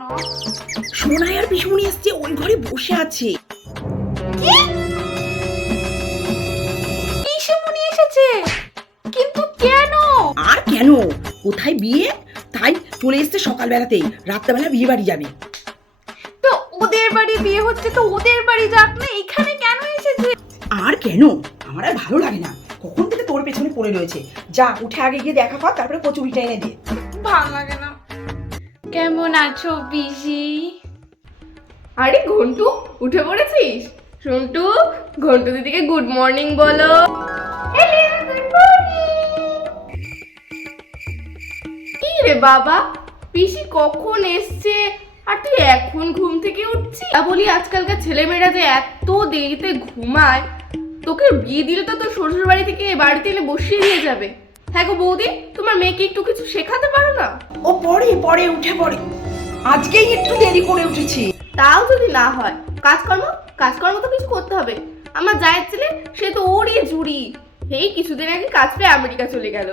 না। সোনাই আর পিসমণি এসছে, ওই ঘরে বসে আছে। পিসমণি এসেছে? কিন্তু কেন? আর কেন, কোথায় বিয়ে তাই চলে এসছে সকালবেলাতেই, রাত্রেবেলা বিয়ে বাড়ি যাবে। তো ওদের বাড়ি বিয়ে হচ্ছে, তো ওদের বাড়ি যাক না, এখানে কেন এসেছে? আর কেন, আমার আর ভালো লাগে না, কখন থেকে তোর পেছনে পড়ে রয়েছে। যা উঠে আগে গিয়ে দেখা কর, তারপরে কচুরিটা এনে দে। ভালো লাগে না। কেমন আছো পিসি? আরে ঘন্টু, উঠে পড়েছিস? সন্টু, ঘন্টু দিদিকে গুড মর্নিং বলো। Hello, good morning. কি রে বাবা, পিসি কখন এসছে আর তুই এখন ঘুম থেকে উঠছিস? বলি আজকালকার ছেলেমেয়েরা যে এত দেরিতে ঘুমায়, তোকে বিয়ে দিলে তো তোর শ্বশুর বাড়ি থেকে বাড়িতে এনে বসিয়ে দিয়ে যাবে। হ্যাঁ গো বৌদি, তোমার মেয়েকে একটু কিছু শেখাতে পারো না? ও পরে পরে উঠে পড়ে, আজকেই একটু দেরি করে উঠেছি। তাও যদি না হয়, কাজকর্ম তো কিছু করতে হবে। আমার জায়ের ছেলে, সে তো ওরই জুড়ি, এই কিছুদিন আগে কাজ পেয়ে আমেরিকা চলে গেল।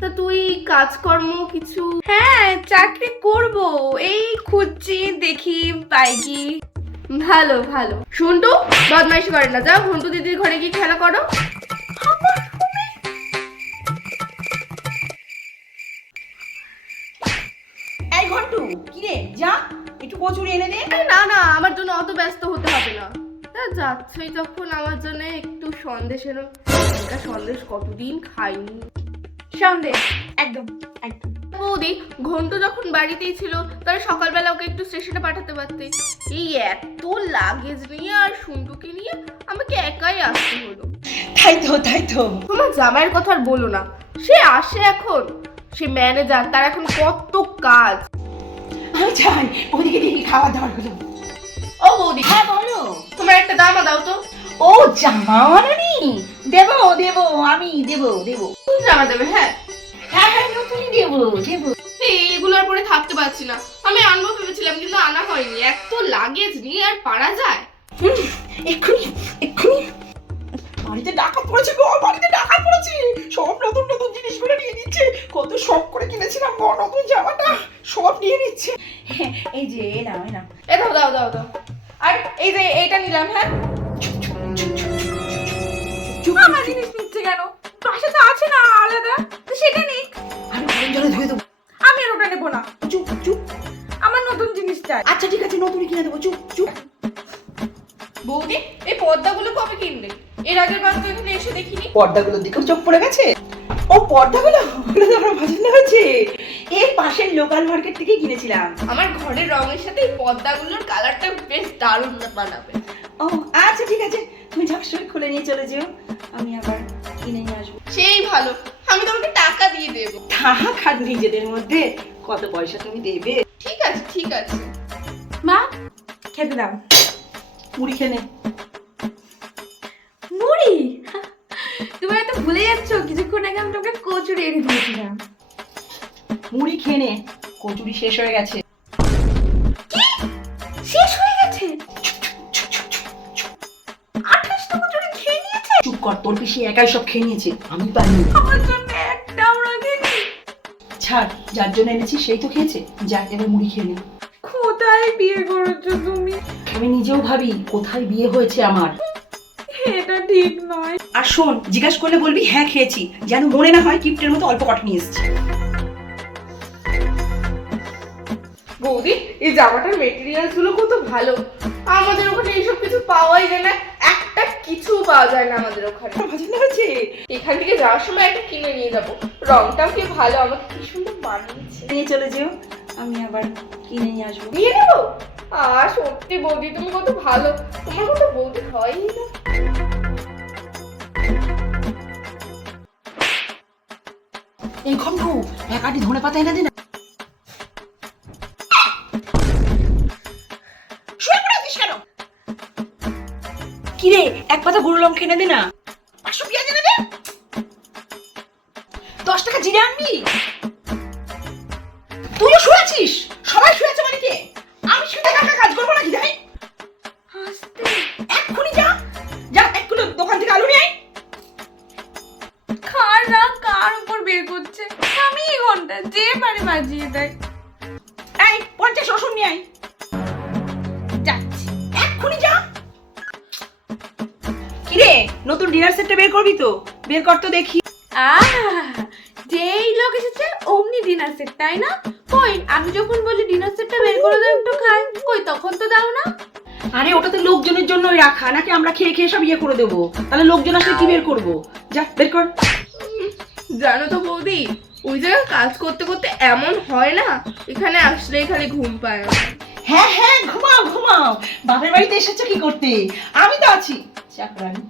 তা তুই কাজকর্ম কিছু? হ্যাঁ, চাকরি করব, এই খুঁজছি, দেখি পাই কি। ভালো ভালো। শুনটু, বদমাইশি করে না, যাও ঘন্টু দিদির ঘরে গিয়ে খেলা করো। এই ঘন্টু, কি রে, যা একটু কচুরি এনে দে। না না, আমার জন্য অত ব্যস্ত হতে হবে না। তা যাচ্ছই তখন আমার জন্য একটু সন্দেশ এনো। সন্দেশ কতদিন খাইনি। সন্দেশ, একদম একদম। বৌদি, ঘন্টু যখন বাড়িতেই ছিল, তাহলে সকালবেলা ওকে একটু স্টেশনে পাঠাতে পারতে। এই এত লাগেজ নিয়ে আর শুন্টুকে নিয়ে আমাকে একাই আসতে হলো। তাই তো। তোমার জামাইয়ের কথা আর বলো না, সে আসে এখন, সে ম্যানেজার, তার এখন কত কাজ। আমি চাই ওদিকে দেখি খাবার দাবার গুলো। ও বৌদি, হ্যাঁ বলো। তোমার একটা জামা দাও তো। ও জামা আনোনি? দেবো, আমি দেবো। কোন জামা দেবে? হ্যাঁ হ্যাঁ, নতুনই দেবো। এইগুলো আর পরে থাকতে পারছি না, আমি আনবো ভেবেছিলাম কিন্তু আনা হয়নি। এত লাগেজ নিয়ে আর পারা যায়? এক্ষুনি বাড়িতে ডাকাত পড়েছে গো, সব নতুন জিনিসগুলো নিয়ে নিচ্ছে। কত শখ করে কিনেছিলাম গো নতুন জামাটা, সব নিয়ে নিচ্ছে। এই যে নাও এ দাও। আর এই যে এইটা নিলাম। হ্যাঁ, আমার জিনিস নিচ্ছে কেন? পাশে তো আছে না আলাদা, তো সেটা নেই। আমি গরম জলে ধুয়ে দেবো। আমি আর ওটা নেবো না, চুপ। আমার নতুন জিনিস চাই। আচ্ছা ঠিক আছে, নতুনই কিনে দেবো। চুপ। বৌদি, এই পর্দাগুলো কবে কিনলে? এর আগের বার তো এখানে এসে দেখিনি। পর্দাগুলোর দিকেও চোখ পড়ে গেছে। ও পর্দাগুলো তো আমার পছন্দ হয়েছে, এর পাশের লোকাল মার্কেট থেকে কিনেছিলাম। আমার ঘরের রঙের সাথে এই পর্দাগুলোর কালারটা বেশ দারুণ মানাবে। ও আচ্ছা ঠিক আছে, তুমি ঝকঝক খুলে নিয়ে চলে যেও, আমি আবার কিনে নিয়ে আসবো। সেই ভালো, আমি তোমাকে টাকা দিয়ে দেবো। টাকা আর নিজেদের মধ্যে কত পয়সা তুমি দেবে? ঠিক আছে। মা, খেতে দাও। মুড়ি খেনে। মুড়ি? তুমি হয়তো ভুলে যাচ্ছ, কিছুক্ষণ আগে আমি তোমাকে কচুরি এনে দিয়েছিলাম। মুড়ি খেনে, কচুরি শেষ হয়ে গেছে। শেষ হয়ে গেছে? 28টা কচুরি খেয়ে নিয়েছে? চুপ কর, তোর পিসি একাই সব খেয়ে নিয়েছে, আমি পারিনি। আমার জন্য একটাও রাখেনি। ছাড়, যার জন্য এনেছি সেই তো খেয়েছে, যা এবার মুড়ি খেয়ে নে। কোথায় বিয়ে করেছো তুমি? আমি নিজেও ভাবি কোথায় বিয়ে হয়েছে আমার। এটা ঠিক নয়। আর শোন, জিজ্ঞাসা করলে বলবি হ্যাঁ খেয়েছি, যেন মনে না হয় কিপ্টের মতো অল্প কটা নিয়ে এসেছি। বৌদি, এই জামাটার মেটেরিয়ালস গুলো কত ভালো, আমাদের ওখানে এইসব কিছু পাওয়াই যায় না, একটা কিছু পাওয়া যায় না আমাদের ওখানে। পছন্দ হয়েছে? এখান থেকে যাওয়ার সময় একটা কিনে নিয়ে যাবো, রংটাও কি ভালো, আমাকে কি সুন্দর মানিয়েছে। নিয়ে চলে যেও, আমি আবার কিনে নিয়ে আসবো। নিয়ে নেবো? সত্যি বৌদি, তুমি কত ভালো, তোমার মতো বৌদি হয়ই না। এই ঘন্টু, এক আটি ধনে পাতা এনে দে না। কিরে, এক পাতা গুঁড়ো লঙ্কা এনে দে না। 500 পেঁয়াজ এনে দে। 10 টাকা জিরে আনবি। তুইও শুয়েছিস? সবাই শুয়েছে মানে কে? আমি শুয়ে থাকা কাজ করবো নাকি? যাই আস্তে, এক্ষুনি যা এক্ষুনি দোকান থেকে আলু নিয়ে আয়। কার উপর বের করছে? আমি এই ঘন্টা যে পারে বাজিয়ে দেয়। এই 50 রসুন নিয়ে আয়। করবি তো? বের কর তো দেখি। যেই লোক এসেছে অমনি ডিনার সেট, তাই না? কই আমি যখন বলি ডিনার সেটটা বের করে দাও একটু খাই, কই তখন তো দাও না। আরে ওটা তো লোকজনের জন্যই রাখা, নাকি আমরা খেয়ে খেয়ে সব ইয়ে করে দেবো? তাহলে লোকজন আসলে কি বের করবো? যা বের কর। জানো তো বৌদি, ওই জায়গায় কাজ করতে করতে এমন হয় না, এখানে আসলেই খালি ঘুম পায় আমার। হ্যাঁ হ্যাঁ, ঘুমাও ঘুমাও। বাপের বাড়িতে এসেছো কি করতে? আমি তো আছি চাকরানি।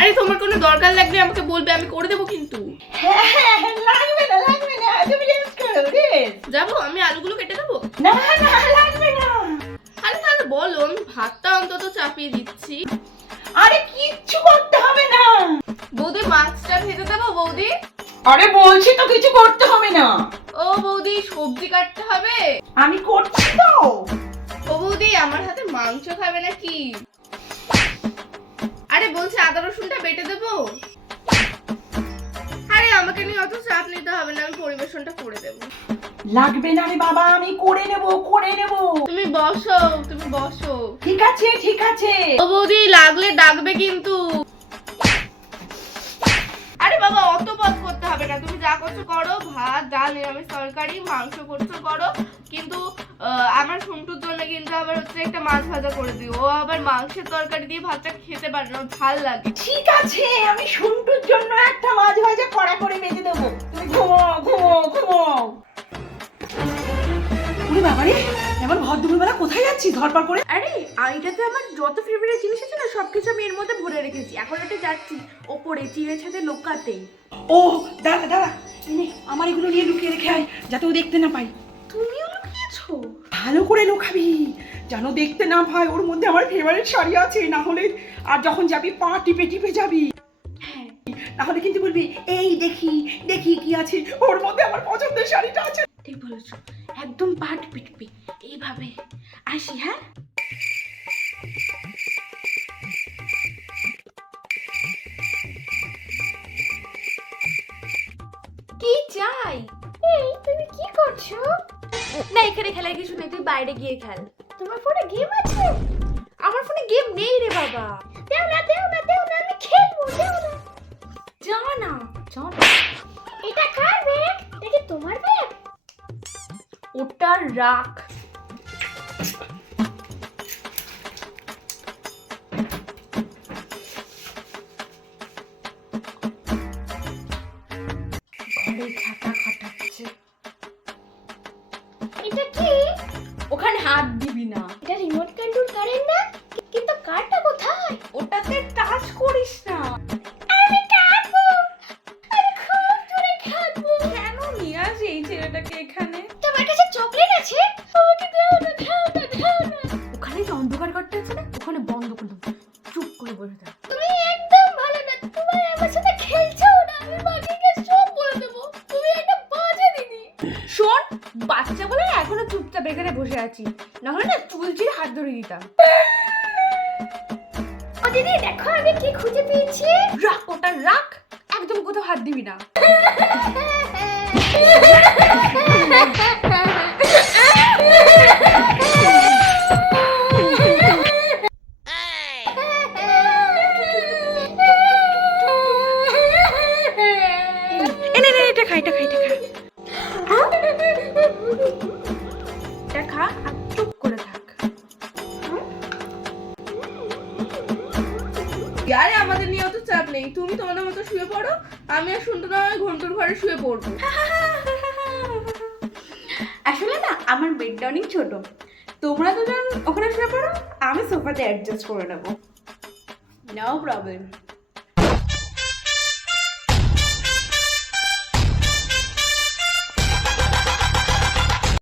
আরে তোমার কোনো দরকার লাগলে আমাকে বলবে, আমি করে দেবো কিন্তু। হ্যাঁ হ্যাঁ হ্যাঁ, লাগবে না লাগবে না, তুমি রেস্ট করো রেস্ট। যাবো আমি আলুগুলো কেটে দেবো? না না লাগবে না। আরে তাহলে বলো, আমি ভাতটা অন্তত চাপিয়ে দিচ্ছি। আরে কিচ্ছু করতে হবে না। বৌদি মাছটা ভেজে দেবো বৌদি? আরে বলছি তো কিছু করতে হবে না। ও বৌদি সবজি কাটতে হবে? আমি করছি তো। ও বৌদি আমার হাতে মাংস খাবে নাকি? আরে বলছি আদা রসুনটা বেটে দেবো? আরে আমাকে নিয়ে অত চাপ নিতে হবে না, আমি পরিবেশনটা করে দেবো। লাগবে না রে বাবা, আমি করে নেব করে নেব। তুমি বসো, তুমি বসো। ঠিক আছে ঠিক আছে। ও বৌদি লাগলে ডাকবে কিন্তু। আরে বাবা অত পথ করতে হবে না, তুমি যা করছো করো, ভাত ডাল নিরামিষ তরকারি মাংস করছো করো, কিন্তু আমার সন্টুর জন্য কিন্তু আবার হচ্ছে একটা মাছ ভাজা করে দিও। ও আবার মাংসের তরকারি দিয়ে ভাতটা খেতে পারে না, ওর ভাল লাগে। ঠিক আছে, আমি সন্টুর জন্য একটা মাছ ভাজা কড়া করে বেজে দেবো। তুমি ঘুমাও ঘুমাও ঘুমাও। ওরে বাবারে, এবার ভর দুপুরবেলা কোথায় যাচ্ছি ধরপর করে? আরে এইটাতে আমার যত ফেভারিট জিনিস আছে না সবকিছু আমি এর মধ্যে ভরে রেখেছি। এখন এটা যাচ্ছি ওপরে চিড়ের সাথে লোকাতে। ও দাঁড়া দাঁড়া, আমার এগুলো নিয়ে লুকিয়ে রেখে আয়, যাতে ও দেখতে না পাই। তুমিও লুকিয়েছো? ভালো করে লুকাবি, যেন দেখতে না পাই। ওর মধ্যে আমার ফেভারিট শাড়ি আছে, না হলে আর যখন যাবি পা টিপে টিপে যাবি। হ্যাঁ, না হলে কিন্তু বলবি এই দেখি দেখি কি আছে, ওর মধ্যে আমার পছন্দের শাড়িটা আছে। ঠিক বলেছো, একদম পাট পিটপি এইভাবে আসি। হ্যাঁ কি চাই? এই তুমি কি করছো? না এখানে খেলার কিছু নেই, তুই বাইরে গিয়ে খেল। তোমার ফোনে গেম আছে? আমার ফোনে গেম নেই রে বাবা। দেও না দেও না দেও না, আমি খেলবো, দেও না। যা না যা না। এটা কার ব্যাগ? এটা কি তোমার ব্যাগ? ওটা রাখ। ঘরে খাতা খাটাচ্ছে। এটা কি? ওখানে হাত দিবি না। এটা রিমোট কন্ট্রোল কারেন্ট না? কিন্তু কারটা কোথায়? ওটাতে টাচ করিস না। আমি কাটবো, আমি খুব জোরে কাটবো। কেন নিয়ে আসি এই ছেলেটাকে এখানে? তোমার কাছে চকলেট আছে? আমাকে দাও না দাও না দাও না। ওখানে যে অন্ধকার ঘরটা আছে না, ওখানে বন্ধ করে দাও। চুপ করে বসে থাক। তুমি একদম ভালো না, তুমি আমার সাথে খেলছো না। আমি মাকে সব বলে দেবো, তুমি একটা বাজে দিদি। শোন, বাচ্চা বলে এখনো চুপচাপ এখানে বসে আছি, না হলে না চুল চিরে হাত ধরে দিতাম। ও দিদি দেখো আমি কি খুঁজে পেয়েছি। রাখ ওটা রাখ, একদম কোথাও হাত দিবি না। এনে নে এটা খা এটা খা এটা খা। এটা খা আর চুপ করে থাক। আরে আমাদের নিয়ে অত চাপ নেই, তুমি তোমাদের মতো শুয়ে পড়ো, আমি আর শুনতে না ঘন্টুর ঘরে শুয়ে পড়বো। আসলে না আমার বেডটা অনেক ছোট, তোমরা দুজন ওখানে শুয়ে পড়ো, আমি সোফাতে অ্যাডজাস্ট করে নেবো। No problem.